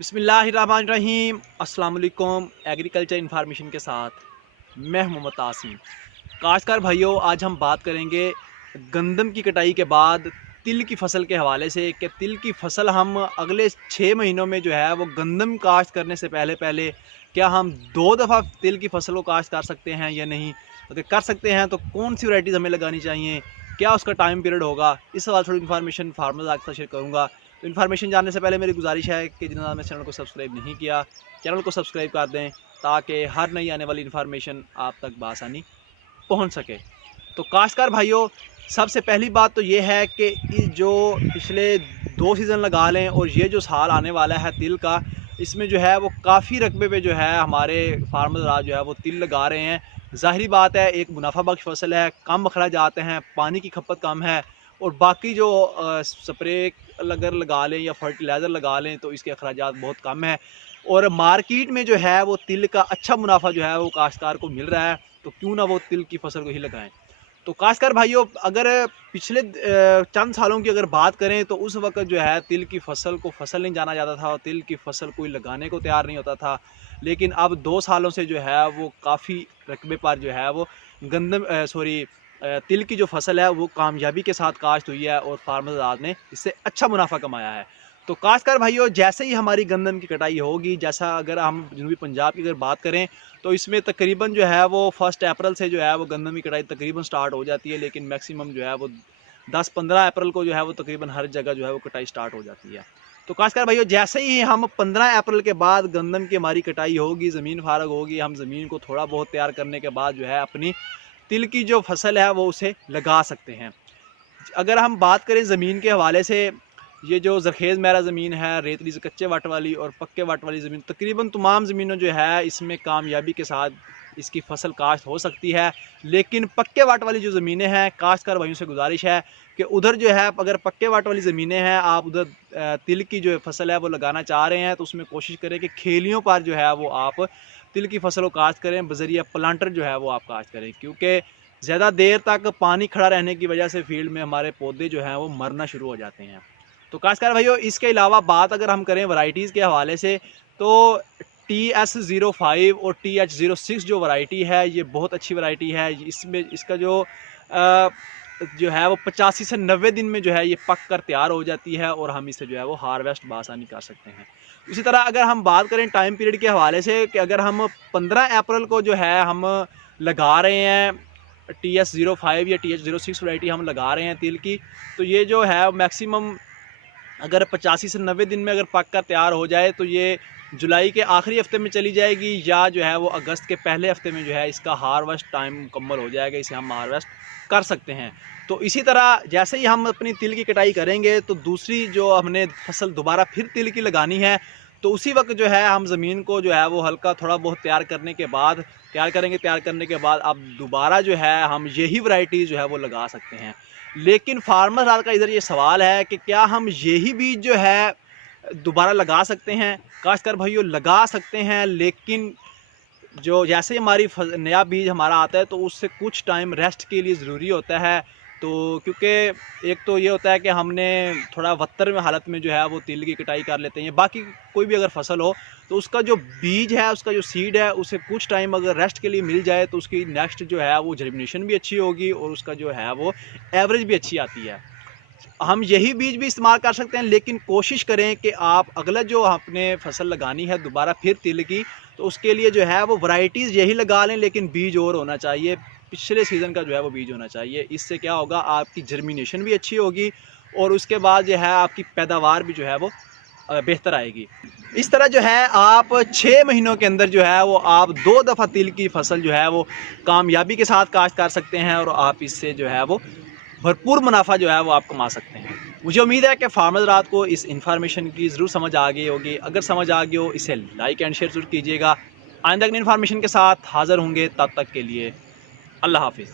बिस्मिल्लाहिर्रहमानिर्रहीम। अस्सलाम वालेकुम। एग्रीकल्चर इन्फॉर्मेशन के साथ मैं मोहम्मद तासिम। काश्तकार भाइयों, आज हम बात करेंगे गंदम की कटाई के बाद तिल की फसल के हवाले से कि तिल की फसल हम अगले 6 महीनों में जो है वो गंदम काश्त करने से पहले पहले क्या हम 2 दफ़ा तिल की फसल को काश्त कर सकते हैं या नहीं। अगर कर सकते हैं तो कौन सी वैराइटीज़ हमें लगानी चाहिए, क्या उसका टाइम पीरियड होगा, इस सवाल थोड़ी इन्फॉर्मेशन फार्मर्स आपके साथ शेयर करूँगा। तो इन्फॉर्मेशन जानने से पहले मेरी गुजारिश है कि जिन्होंने मेरे चैनल को सब्सक्राइब नहीं किया, चैनल को सब्सक्राइब कर दें ताकि हर नई आने वाली इन्फॉर्मेशन आप तक बआसानी पहुंच सके। तो काश्तकार भाइयों, सबसे पहली बात तो ये है कि जो पिछले 2 सीज़न लगा लें और ये जो साल आने वाला है तिल का, इसमें जो है वो काफ़ी रकबे पे जो है हमारे फार्मर्स आज जो है वो तिल लगा रहे हैं। ज़ाहिरी बात है, एक मुनाफा बख्श फसल है, कम अखराजात हैं, पानी की खपत कम है और बाकी जो स्प्रे अगर लगा लें या फर्टिलाइज़र लगा लें तो इसके अखराजात बहुत कम है और मार्केट में जो है वो तिल का अच्छा मुनाफा जो है वो काश्तकार को मिल रहा है। तो क्यों ना वो तिल की फसल को ही लगाएं। तो काश्तकार भाइयों, अगर पिछले चंद सालों की अगर बात करें तो उस वक्त जो है तिल की फसल को फसल नहीं जाना जाता था और तिल की फसल कोई लगाने को तैयार नहीं होता था। लेकिन अब 2 सालों से जो है वो काफ़ी रकबे पर जो है वो तिल की जो फसल है वो कामयाबी के साथ काश्त हुई है और फार्मर्स आज ने इससे अच्छा मुनाफा कमाया है। तो काश्तकार भाइयों, जैसे ही हमारी गंदम की कटाई होगी, जैसा अगर हम जनूबी पंजाब की अगर बात करें तो इसमें तकरीबन जो है वो 1 अप्रैल से जो है वो गंदम की कटाई तकरीबन स्टार्ट हो जाती है, लेकिन मैक्सिमम जो है वो 10-15 अप्रैल को जो है वो तकरीबन हर जगह जो है वो कटाई स्टार्ट हो जाती है। तो काश्तकार भाइयों, जैसे ही हम 15 अप्रैल के बाद गंदम की हमारी कटाई होगी, ज़मीन फारग होगी, हम ज़मीन को थोड़ा बहुत तैयार करने के बाद जो है अपनी तिल की जो फसल है वो उसे लगा सकते हैं। अगर हम बात करें ज़मीन के हवाले से, ये जो ज़रखेज़ मैरा ज़मीन है, रेतली से कच्चे वाट वाली और पक्के वाट वाली ज़मीन, तकरीबन तमाम ज़मीनों जो है इसमें कामयाबी के साथ इसकी फसल काश्त हो सकती है। लेकिन पक्के वाट वाली जो ज़मीनें हैं, काश्तकार भाइयों से गुजारिश है कि उधर जो है अगर पक्के वाट वाली ज़मीनें हैं, आप उधर तिल की जो फसल है वो लगाना चाह रहे हैं तो उसमें कोशिश करें कि खेलियों पर जो है वो आप तिल की फसल को काश्त करें, बज़रिया प्लांटर जो है वो आप काश्त करें, क्योंकि ज़्यादा देर तक पानी खड़ा रहने की वजह से फील्ड में हमारे पौधे जो हैं वो मरना शुरू हो जाते हैं। तो भाइयों, इसके अलावा बात अगर हम करें वैरायटीज़ के हवाले से तो TS05 और TH06 जो वैरायटी है ये बहुत अच्छी वैरायटी है। इसमें इसका जो है वो 85 से 90 दिन में जो है ये पक कर तैयार हो जाती है और हम इसे जो है वो हार्वेस्ट बआसानी कर सकते हैं। इसी तरह अगर हम बात करें टाइम पीरियड के हवाले से कि अगर हम 15 अप्रैल को जो है हम लगा रहे हैं TS05 या TH06 वैरायटी हम लगा रहे हैं तिल की, तो ये जो है मैक्सिमम अगर 85 से 90 दिन में अगर पक कर तैयार हो जाए तो ये जुलाई के आखिरी हफ्ते में चली जाएगी या जो है वो अगस्त के पहले हफ्ते में जो है इसका हार्वेस्ट टाइम मुकम्मल हो जाएगा, इसे हम हार्वेस्ट कर सकते हैं। तो इसी तरह जैसे ही हम अपनी तिल की कटाई करेंगे तो दूसरी जो हमने फसल दोबारा फिर तिल की लगानी है, तो उसी वक्त जो है हम ज़मीन को जो है वो हल्का थोड़ा बहुत तैयार करने के बाद तैयार करने के बाद अब दोबारा जो है हम यही वैरायटी जो है वो लगा सकते हैं। लेकिन फार्मर का इधर ये सवाल है कि क्या हम यही बीज जो है दोबारा लगा सकते हैं। काश्तकार भाइयों, लगा सकते हैं, लेकिन जो जैसे ही हमारी नया बीज हमारा आता है तो उससे कुछ टाइम रेस्ट के लिए ज़रूरी होता है। तो क्योंकि एक तो ये होता है कि हमने थोड़ा वत्तर में हालत में जो है वो तिल की कटाई कर लेते हैं, बाकी कोई भी अगर फसल हो तो उसका जो बीज है, उसका जो सीड है, उसे कुछ टाइम अगर रेस्ट के लिए मिल जाए तो उसकी नेक्स्ट जो है वो जर्मिनेशन भी अच्छी होगी और उसका जो है वो एवरेज भी अच्छी आती है। हम यही बीज भी इस्तेमाल कर सकते हैं, लेकिन कोशिश करें कि आप अगला जो आपने फसल लगानी है दोबारा फिर तिल की, तो उसके लिए जो है वो वैरायटीज़ यही लगा लें, लेकिन बीज और होना चाहिए, पिछले सीज़न का जो है वो बीज होना चाहिए। इससे क्या होगा, आपकी जर्मिनेशन भी अच्छी होगी और उसके बाद जो है आपकी पैदावार भी जो है वो बेहतर आएगी। इस तरह जो है आप 6 महीनों के अंदर जो है वो आप 2 दफ़ा तिल की फसल जो है वो कामयाबी के साथ काश्त कर सकते हैं और आप इससे जो है वो भरपूर मुनाफा जो है वो आप कमा सकते हैं। मुझे उम्मीद है कि फार्मर्स रात को इस इन्फॉर्मेशन की ज़रूर समझ आ गई होगी। अगर समझ आ गई हो इसे लाइक एंड शेयर ज़रूर कीजिएगा। आइंदा नई इन्फॉर्मेशन के साथ हाज़िर होंगे, तब तक के लिए अल्लाह हाफ़िज़।